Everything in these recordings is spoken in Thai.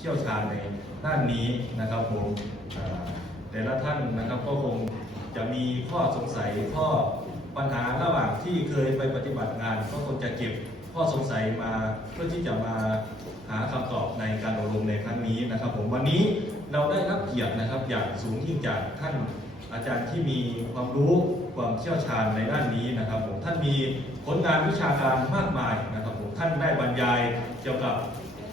เชี่ยวชาญในด้านนี้นะครับผมแต่ละท่านนะครับก็คงจะมีข้อสงสัยข้อปัญหาระหว่างที่เคยไปปฏิบัติงาน ก็คงจะเก็บข้อสงสัยมาเพื่อที่จะมาหาคำตอบในการอบรมในครั้งนี้นะครับ ผมวันนี้เราได้รับเกียรตินะครับ อย่างสูงยิ่งจากท่านอาจารย์ที่มีความรู้ความเชี่ยวชาญในด้านนี้นะครับผมท่านมีผลงานวิชาการมากมายนะครับผมท่านได้บรรยายเกี่ยวกับ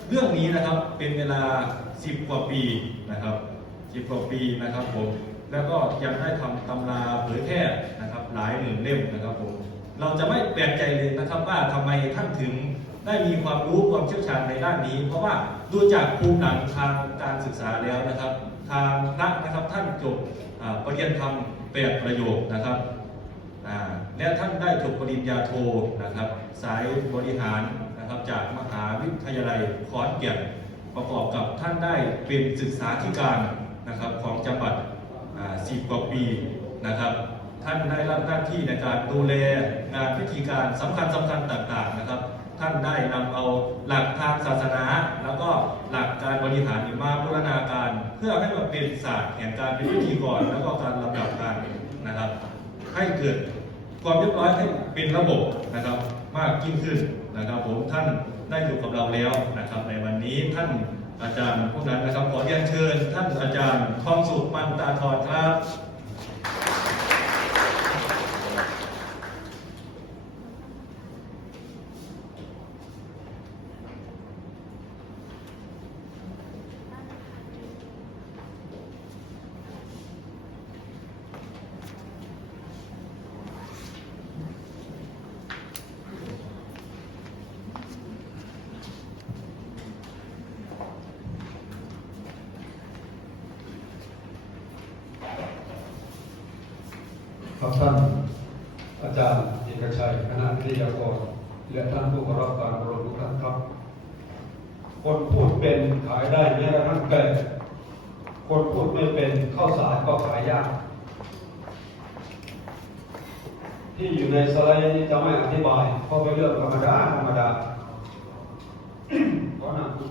เรื่องนี้นะครับเป็นเวลา 10 กว่าปีนะครับ 10 กว่าปีนะครับผมแล้วก็ยังได้ทำตำราเผยแพร่นะครับหลายหมื่นเล่มนะครับผมเราจะไม่แปลกใจเลยนะครับว่าทำไมท่านถึงได้มีความรู้ความเชี่ยวชาญในด้านนี้ เพราะว่าดูจากภูมิหลังทางการศึกษาแล้วนะครับ ทางพระนะครับท่านจบปริญญาธรรมแปดประโยคนะครับและท่านได้จบปริญญาโทนะครับ สายบริหาร นะครับจากมหาวิทยาลัยขอนแก่นประกอบกับท่านได้เป็นศึกษาธิการนะครับของจังหวัดสิบกว่าปีนะครับ ท่านได้รับหน้าที่ในการดูแลงานพิธีการสำคัญสำคัญต่างๆนะครับ ท่านได้นำเอาหลักทางศาสนา แล้วก็หลักการบริหารมาบูรณาการ เพื่อให้มันเป็นศาสตร์แห่งการเป็นพิธีกรแล้วก็การลำดับการนะครับ ให้เกิดความเรียบร้อยให้เป็นระบบนะครับ มากยิ่งขึ้น นะครับผมท่านได้อยู่กับเราแล้วนะครับ ในวันนี้ท่านอาจารย์พวกนั้นนะครับขอเรียนเชิญ ท่านอาจารย์ทองสุขมันตาทรครับครับท่านอาจารย์เอกชัยคณะวิ ทยากร และท่านผู้เคารพการบรมทุกท่านครับ คนพูดเป็นขายได้แม้กระทั่งแกล้คนพูดไม่เป็นข้าวสารก็ขายยาก ที่อยู่ในสไลด์นี้จะไม่อธิบาย เพราะเป็นเรื่องธรรมดาธรรมดาขอหนักคุณ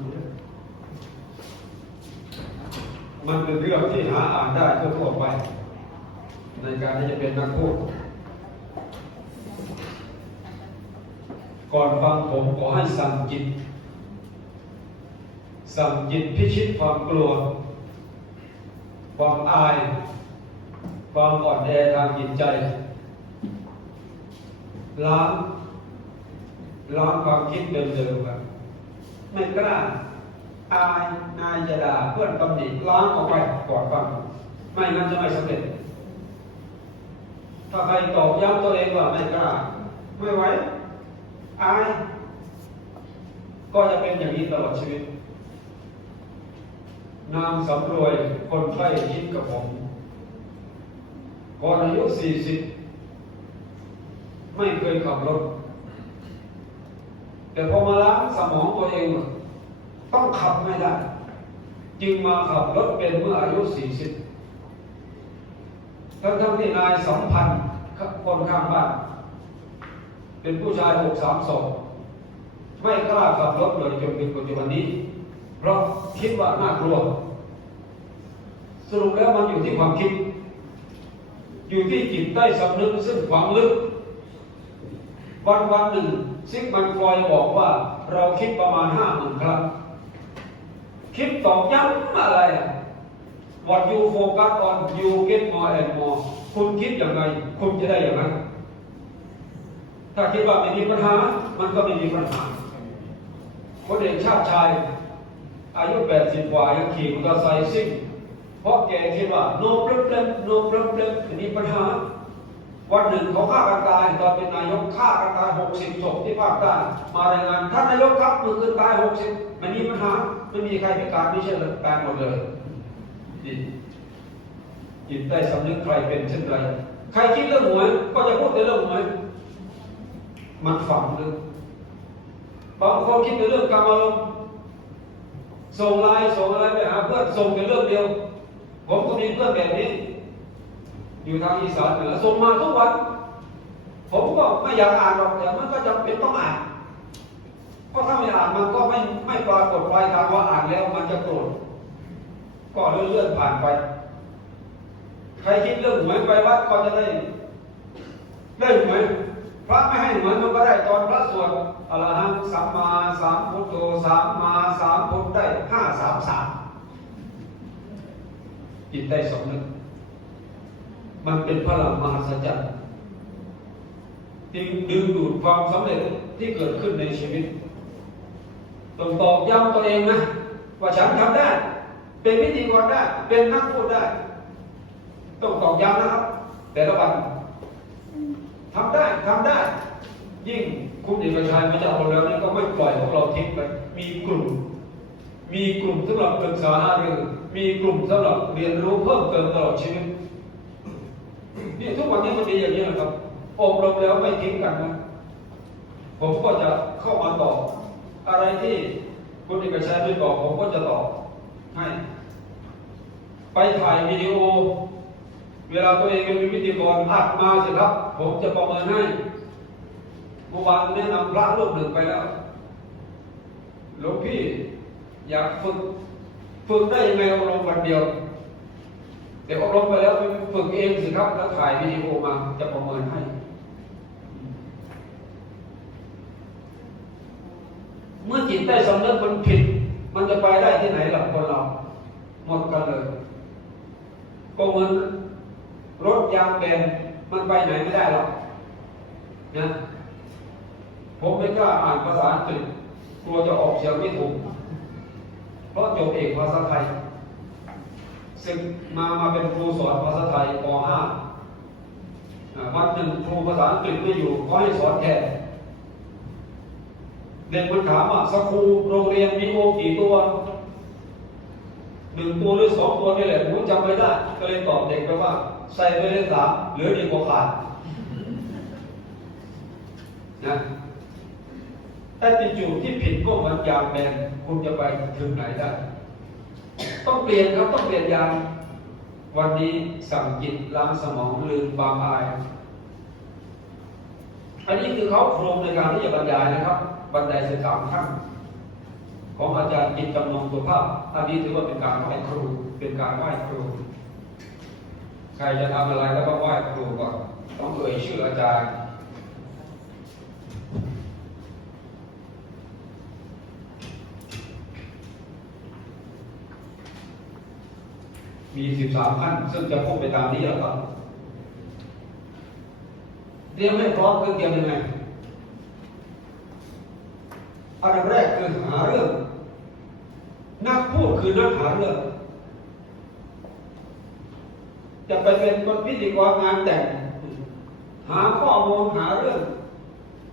มันเป็นเรื่องที่หาอ่านได้ทั่วไป ในการที่จะเป็นนักพูด ก่อนฟังผมขอให้สั่งจิต สั่งจิตพิชิตความกลัว ความอาย ความอ่อนแอทางจิตใจ ล้างล้างความคิดเดิมๆครับไม่กล้าอายอายจะด่าเพื่อนตำหนิล้างออกไปก่อนฟังไม่งั้นจะไม่สำเร็จ ถ้าใครตอบย้ำตัวเองว่าไม่กล้า ไม่ไหว อาย ก็จะเป็นอย่างนี้ตลอดชีวิต นางสำรวยคนใกล้ชิดกับผมก่อนอายุสี่สิบไม่เคยขับรถ แต่พอมาล้างสมองตัวเอง ต้องขับไม่ได้ จึงมาขับรถเป็นเมื่ออายุสี่สิบทั้งทั้งๆที่นายสัมพันธ์คนข้างบ้าน เป็นผู้ชายหกสามศพไม่กล้าขับรถเลยจนถึงปัจจุบันนี้ เพราะคิดว่าน่ากลัว สรุปแล้วมันอยู่ที่ความคิด อยู่ที่จิตใต้สำนึกซึ่งฝังลึก วันวันหนึ่งซิกมันฟอยบอกว่า เราคิดประมาณห้าหมื่นครั้งคิดตอกย้ำอะไรอะ What you focus on you get more and more คุณคิดอย่างไร คุณจะได้อย่างนั้น ถ้าคิดว่าไม่มีปัญหา มันก็ไม่มีปัญหาคนเอกชาติชาย อายุ 80 กว่ายังขี่มอเตอร์ไซค์ซิ่ง เพราะแกคิดว่า no problem no problem ไม่มีปัญหา วันหนึ่งเขาฆ่ากันตายตอนเป็นนายกฆ่ากันตาย 60ศพที่ภาคใต้มารายงานท่านนายกครับเมื่อคืนตาย 60ไม่มีปัญหาไม่มีใครพิการไม่ใช่เลยตายหมดเลยจิตจิตใต้สำนึกใครเป็นเช่นไร ใครคิดเรื่องหวยก็จะพูดแต่เรื่องหวย มันฝังลึกบางคนคิดแต่เรื่องกรรมอารมณ์ส่งไลน์ส่งอะไรไปหาเพื่อนส่งแต่เรื่องเดียว ผมก็มีเพื่อนแบบนี้ อยู่ทางอีสานเหนือส่งมาทุกวัน ผมก็ไม่อยากอ่านหรอกแต่มันก็จำเป็นต้องอ่านเพราะถ้าไม่อ่านมันก็ไม่ไม่ปรากฏปลายทางว่าอ่านแล้วมันจะโกรธก็เลื่อนๆผ่านไป ใครคิดเรื่องหวยไปวัดก็จะได้ได้หวย พระไม่ให้เหวยมันก็ได้ตอนพระสวดอรหังสัมมาสัมพุทโธสามมาสามพุทได้ห้าสามสามจิตได้สำนึกมันเป็นพลังมหัศจรรย์จึงดึงดูดความสำเร็จที่เกิดขึ้นในชีวิตต้องตอกย้ำตัวเองนะว่าฉันทำได้ เป็นพิธีกรได้ เป็นนักพูดได้ ต้องตอกย้ำนะครับ แต่ละวัน ทำได้ทำได้ ยิ่งคุณเอกชัยมาจากเราแล้วนี่ก็ไม่ปล่อยพวกเราทิ้งไปมีกลุ่ม มีกลุ่มสำหรับปรึกษาหารือมีกลุ่มสำหรับเรียนรู้เพิ่มเติมตลอดชีวิตนี่ทุกวันนี้มันเป็นอย่างนี้นะครับอบรมแล้วไม่ทิ้งกันนะผมก็จะเข้ามาตอบอะไรที่คุณเอกชัยไม่บอกผมก็จะตอบให้ ไปถ่ายวิดีโอ เวลาตัวเองเป็นพิธีกรอัดมาสิครับ ผมจะประเมินให้เมื่อวานแนะนำพระรูปหนึ่งไปแล้วหลวงพี่อยากฝึกฝึกได้ยังไงอบรมวันเดียวเดี๋ยวอบรมไปแล้วไปฝึกเองสิครับแล้วถ่ายวิดีโอมาจะประเมินให้ เมื่อจิตได้สำนึกมันผิด มันจะไปได้ที่ไหนหลับคนเราหมดกันเลยก็เหมือน รถยางแบนมันไปไหนไม่ได้หรอกนะผมไม่กล้าอ่านภาษาอังกฤษกลัวจะออกเสียงไม่ถูกเพราะจบเอกภาษาไทยซึ่งมามาเป็นครูสอนภาษาไทยป .5 อ่าวันหนึ่งครูภาษาอังกฤษไม่อยู่ก็ให้สอนแทนเด็กมันถามว่าสครูโรงเรียนมีโอกี่ตัว หนึ่งตัวหรือสองตัวนี่แหละผมจำไม่ได้ ก็เลยตอบเด็กไปว่า ใส่ไปเลยสามเหลือดีกว่าขาดนะแต่ติจูที่ผิดก็เหมือนยางแบนคุณจะไปถึงไหนได้ ต้องเปลี่ยนครับต้องเปลี่ยนยางวันนี้สั่งจิตล้างสมองลืมความอาย อันนี้คือเขาโครงในการที่จะบรรยายนะครับบันไดสิบสามขั้น ของอาจารย์จิตจำนงตัวภาพ อันนี้ถือว่าเป็นการไหว้ครู เป็นการไหว้ครู ใครจะทำอะไรก็ต้องไหว้ครูก่อนต้องเอ่ยชื่ออาจารย์มีสิบสามขั้น ซึ่งจะพูดไปตามนี้แล้วครับเตรียมให้พร้อมคือเตรียมยังไงอันดับแรกคือหาเรื่อง นักพูดคือนักหาเรื่องจะไปเป็นคนพิธีกรงานแต่ง หาข้อมูลหาเรื่อง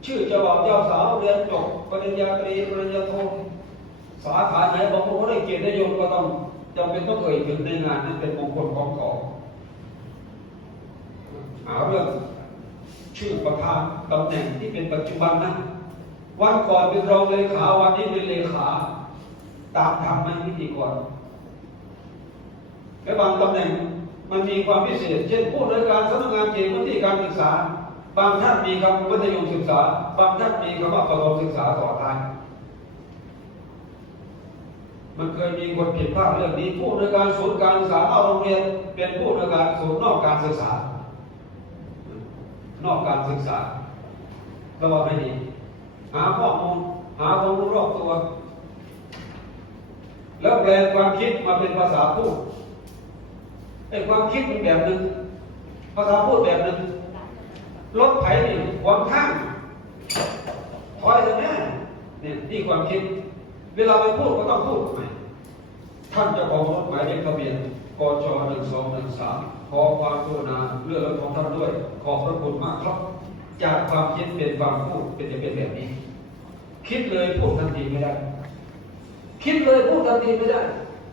ชื่อเจ้าบ่าวเจ้าสาวเรียนจบปริญญาตรีปริญญาโทสาขาไหนบางคนได้เกียรตินิยมก็ต้องจำเป็นต้องเอ่ยถึงในงานนั้นเป็นมงคลของเขาหาเรื่องชื่อประธานตำแหน่งที่เป็นปัจจุบันนะวันก่อนเป็นรองเลขาวันนี้เป็นเลขา ตามทำให้พิธีกรและบางตำแหน่งมันมีความพิเศษ เช่นผู้ในวยการสำนักงานเขตพื้นที่การศึกษา บางท่านมีคำมัธยมศึกษา บางท่านมีคำว่าประถมศึกษาต่อท้ายมันเคยมีคนผิดพลาดเรื่องนี้ผู้ในวยการศูนย์การศึกษาเอาโรงเรียน เป็นผู้ในวยการศูนย์นอกการศึกษา นอกการศึกษาระวังให้ดีหาข้อมูลหาความรู้รอบตัว แล้วแปลความคิดมาเป็นภาษาพูดไอ้ความคิดเป็นแบบหนึ่งภาษาพูดแบบหนึ่งรถไถนี่ขวางข้างถอยจะแน่เนี่ยที่ความคิด เวลาไปพูดก็ต้องพูดใหม่ท่านเจะของรถหมายเลขทะเบียนกชหนึ่งสองหนึ่งสามขอความกรุณาเรื่องรถของท่านด้วย ขอบพระคุณมากครับ จากความคิดเป็นความพูดเป็นจะเป็นแบบนี้ คิดเลยพูดทันทีไม่ได้ คิดเลยพูดทันทีไม่ได้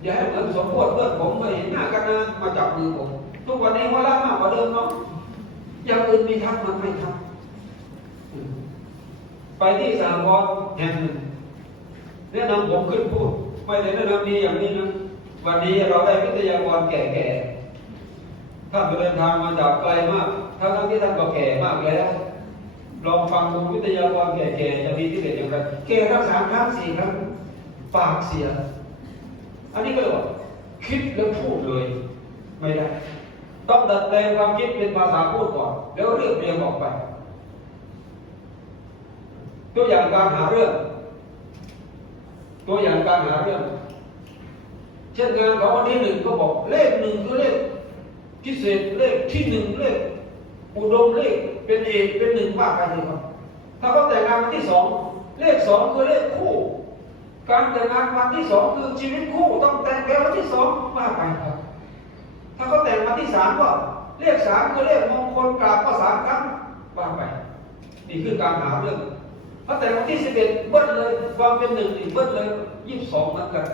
อย่าให้เหมือนสมโพธิเพื่อนผมไม่เห็นหน้ากันนะมาจับมือผม ทุกวันนี้ว่าละมากกว่าเดิมเนาะอย่างอื่นมีทักมันไม่ทักไปที่สหกรณ์แห่งหนึ่งแนะนำผมขึ้นพูดไม่ได้แนะนำดีอย่างนี้นะวันนี้เราได้วิทยากรแก่ๆท่านเดินทางมาจากไกลมากทั้งที่ท่านก็แก่มากแล้วลองฟังดูวิทยากรแก่ๆจะมีที่เด็ดอย่างไรแก่ทั้งสามครั้งสี่ครั้ง ปากเสีย อันนี้ก็เลยว่าคิดแล้วพูดเลย ไม่ได้ ต้องดัดแปลงความคิดเป็นภาษาพูดก่อน แล้วเรียบเรียงออกไปตัวอย่างการหาเรื่อง ตัวอย่างการหาเรื่อง เช่นงานของวันที่หนึ่งก็บอกเลขหนึ่งคือเลขพิเศษเลขที่หนึ่งเลขอุดมเลขเป็นเอกเป็นหนึ่งว่าไปเลยครับถ้าเขาแต่งงานวันที่สองเลขสองคือเลขคู่ การแต่งงานวันที่สองคือชีวิตคู่ต้องแต่งแค่วันที่สองว่าไปครับ ถ้าเขาแต่งวันที่สามก็เลขสามคือเลขมงคลกราบก็สามครั้งว่าไป นี่คือการหาเรื่องถ้าแต่งวันที่สิบเอ็ดเบิ้ลเลยความเป็นหนึ่งอีกเบิ้ลเลยยี่สิบสองเหมือนกัน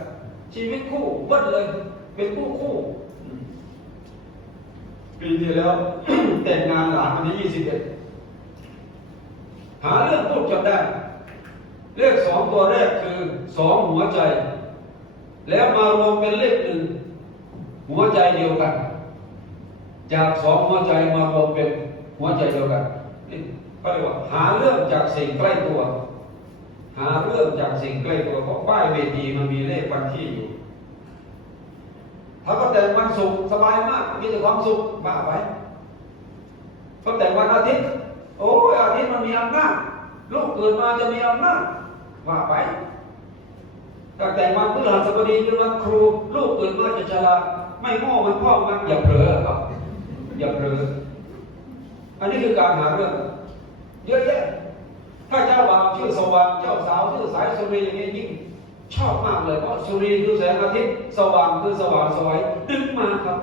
ชีวิตคู่เบิ้ลเลย เป็นคู่คู่ปีที่แล้วแต่งงานหลานวันที่ยี่สิบเอ็ดหาเรื่องพูดจนได้ เลขสองตัวแรกคือสองหัวใจ แล้วมารวมเป็นเลขหนึ่งหัวใจเดียวกัน จากสองหัวใจมารวมเป็นหัวใจเดียวกันนี่เขาเรียกว่าหาเรื่องจากสิ่งใกล้ตัว หาเรื่องจากสิ่งใกล้ตัวเพราะป้ายเวทีมันมีเลขวันที่อยู่ถ้าก็แต่งวันศุกร์สบายมาก มีแต่ความสุขบ้าไปก็แต่งวันอาทิตย์ โอ้ยอาทิตย์มันมีอำนาจลูกเกิดมาจะมีอำนาจ ว่าไปถ้าแต่วันพฤหัสบดีเป็นวันครู ลูกเกิดมาจะฉลาดไม่โง่เหมันพ่อมันอย่าเผลอครับ อย่าเผลออันนี้คือการหาเรื่องเยอะแยะถ้าเจ้าบ่าวชื่อสว่างเจ้าสาวชื่อสายสุรีอย่างนี้ยิ่งชอบมากเลยเพราะสุรีคือแสงอาทิตย์สว่างคือสว่างสวยดึงมาครับ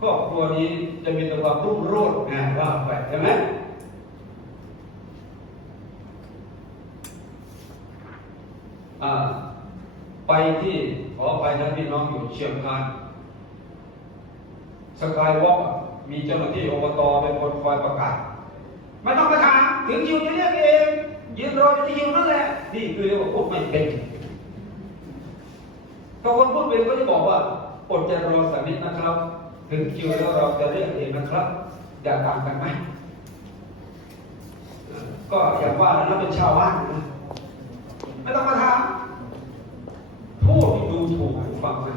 ครอบครัวนี้จะมีแต่ความรุ่งโรจน์งานว่าไปใช่ไหม อ่า ไปที่ขอไปนะพี่น้องอยู่เชียงคานสกายวอล์กมีเจ้าหน้าที่อบตเป็นคนคอยประกาศไม่ต้องไปถามถึงคิวจะเรียกเองยืนรออยู่ที่คิวนั่นแหละนี่คือเรียกว่าพูดไม่เป็นถ้าคนพูดเป็นก็จะบอกว่าอดใจรอสักนิดนะครับ ถึงคิวแล้วเราจะเรียกเองนะครับอย่าต่างกันไหมก็อย่างว่านะเป็นชาวบ้านนะ ไม่ต้องมาถามพูดดูถูกผู้ฟังนะ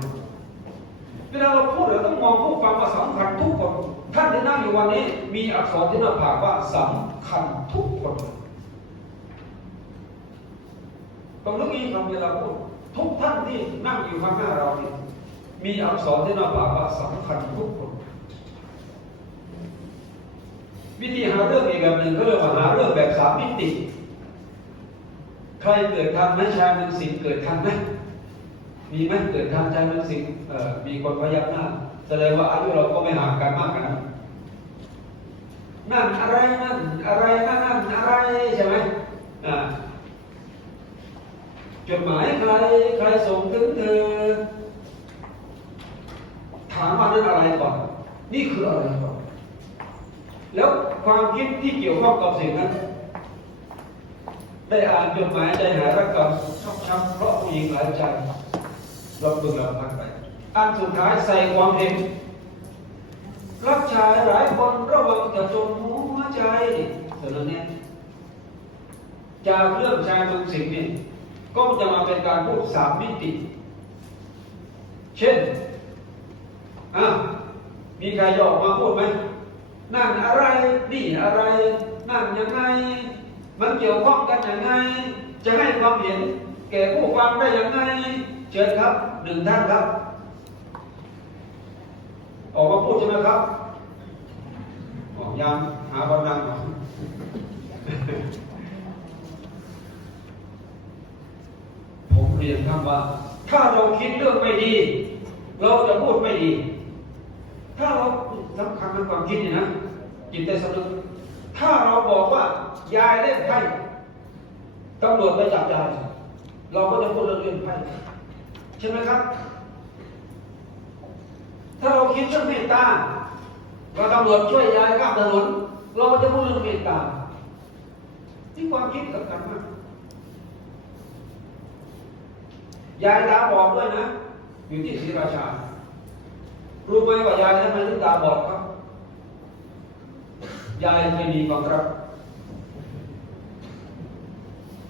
เวลาเราพูดเราต้องมองผู้ฟังว่าสำคัญทุกคน ท่านที่นั่งอยู่วันนี้ มีอักษรที่หน้าผากว่าสำคัญทุกคนต้องนึกอีกคำเวลาพูดทุกท่านที่นั่งอยู่ข้างหน้าเรานี่มีอักษรที่หน้าผากว่าสำคัญทุกคนวิธีหาเรื่องอีกแบบหนึ่งก็เรียกว่าหาเรื่องแบบสามมิติ ใครเกิดทันไหมชายเมืองสิงเกิดทันไหมมีไหมเกิดทันชายเมืองสิงมีคนพยักหน้าแสดงว่าอายุเราก็ไม่ห่างกันมากนะนั่นอะไรนั่นอะไรนั่นนั่นอะไรใช่ไหมอ่าจดหมายใครใครส่งถึงเธอถามว่านั่นอะไรก่อน นี่คืออะไรก่อนแล้วความคิดที่เกี่ยวข้องกับสิ่งนั้น ได้อ่านจดหมายใจหายรักกับชอบช้ำเพราะผู้หญิงหลายใจลองดูลองพักไปอันสุดท้ายใส่ความเห็นรักชายหลายคนระวังจะจมหัวใจเท่านั้นเนี่ยจากเรื่องชายทุกสิ่งนี่ก็จะมาเป็นการพูดสามมิติ เช่นอะมีใครจะออกมาพูดไหมนั่นอะไรนี่อะไร นั่นยังไง มันเกี่ยวข้องกันยังไง จะให้ความเห็นแก่ผู้ฟังได้ยังไง เชิญครับหนึ่งท่านครับ ออกมาพูดใช่ไหมครับออกยังหาคนดังก่อนผมเรียนท่านว่า ถ้าเราคิดเรื่องไม่ดี เราจะพูดไม่ดี ถ้าเราสำคัญเป็นความคิดนี่นะจิตใจสำนึกถ้าเราบอกว่า ยายเล่นไพ่ตำรวจไปจับยายเราก็จะพูดเรื่องเล่นไพ่ใช่ไหมครับ ถ้าเราคิดเรื่องเมตตาว่าตำรวจช่วยยายข้ามถนนเราก็จะพูดเรื่องเมตตาที่ความคิดสำคัญมากยายตาบอดด้วยนะ อยู่ที่ศรีราชา รู้ไหมว่ายายทำไมถึงตาบอดครับ ยายไม่มีความรัก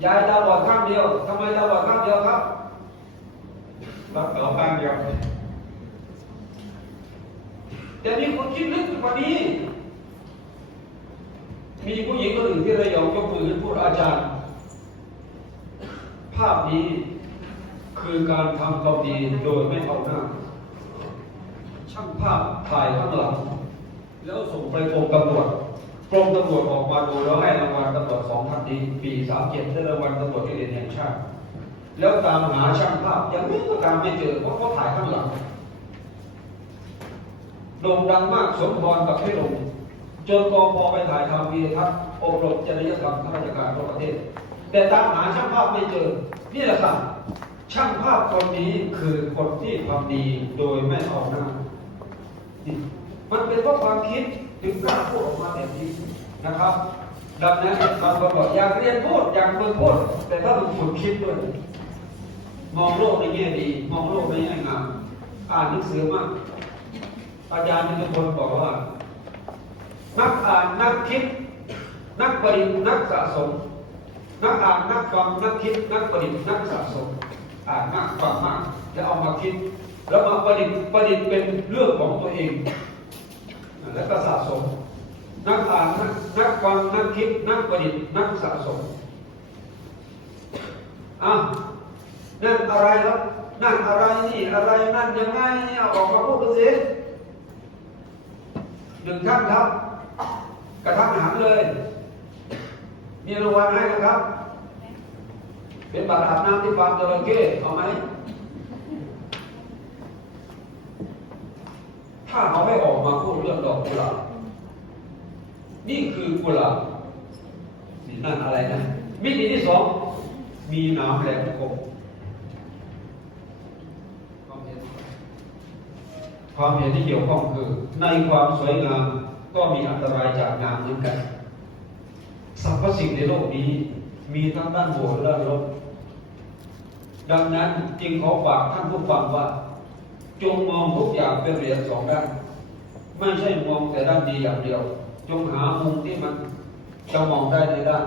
ยายตาบอดข้างเดียวทำไมตาบอดข้างเดียวครับรักเอาข้างเดียวแต่มีคนคิดลึกกว่านี้ มีผู้หญิงคนหนึ่งที่ระยองยกมือขึ้นพูดอาจารย์ ภาพนี้คือการทำความดีโดยไม่เอาหน้า ช่างภาพถ่ายข้างหลัง แล้วส่งไปกรมตำรวจก รมตำรวจออกมาดูแล้วให้รางวัลตำรวจสองพันดีปีสามเจ็ดได้รางวัลตำรวจดีเด่นแห่งชาติ แล้วตามหาช่างภาพยังไม่ก็ตามไม่เจอเพราะเขาถ่ายข้างหลังโด่งดังมากสมพรกับพี่หลงจนกองพอไปถ่ายทำวีรทัศน์อบรมจริยธรรมข้าราชการทั่วประเทศ แต่ตามหาช่างภาพไม่เจอนี่แหละครับช่างภาพคนนี้คือคนที่ทำดีโดยไม่เอาหน้า มันเป็นเพราะความคิด ถึงกล้าพูดออกมาแบบนี้นะครับ ดังนั้นบางคนบอกอยากเรียนพูดอยากเมืองพูด แต่ถ้าต้องฝึกคิดด้วยมองโลกในแง่ดี มองโลกในแง่งามอ่านหนังสือมากอาจารย์ทุกคนบอกว่า นักอ่านนักคิด นักประดิษฐ์นักสะสม นักอ่านนักฟังนักคิด นักประดิษฐ์นักสะสม อ่านมากฟังมากแล้วเอามาคิด แล้วมาประดิษฐ์ประดิษฐ์เป็นเรื่องของตัวเอง แล้วก็สะสม นักอ่านนักนัก ฟังนักคิดนักประดิษฐ์นักสะสมอะนั่นอะไรครับนั่นอะไรนี่อะไรนั่นยังไงเนี่ยออกมาพูดกันสิหนึ่งท่านครับ กระทักหันเลย มีรางวัลให้นะครับ เป็นบัตรอาบน้ำที่ฟาร์มจระเข้เอาไหมถ้าเขาไม่ออกมาพูดเรื่องดอกกุหลาบ นี่คือกุหลาบนี่นั่นอะไรนะมิติที่สองมีนามแหลมคมความเห็นที่เกี่ยวข้องคือ ในความสวยงามก็มีอันตรายจากงามเหมือนกันสรรพสิ่งในโลกนี้ มีทั้งด้านบวกและด้านลบดังนั้นจึงขอฝากท่านผู้ฟังว่า จงมองทุกอย่างเป็นเหรียญสองด้าน ไม่ใช่มองแต่ด้านดีอย่างเดียว จงหามุมที่มันจะมองได้ในด้าน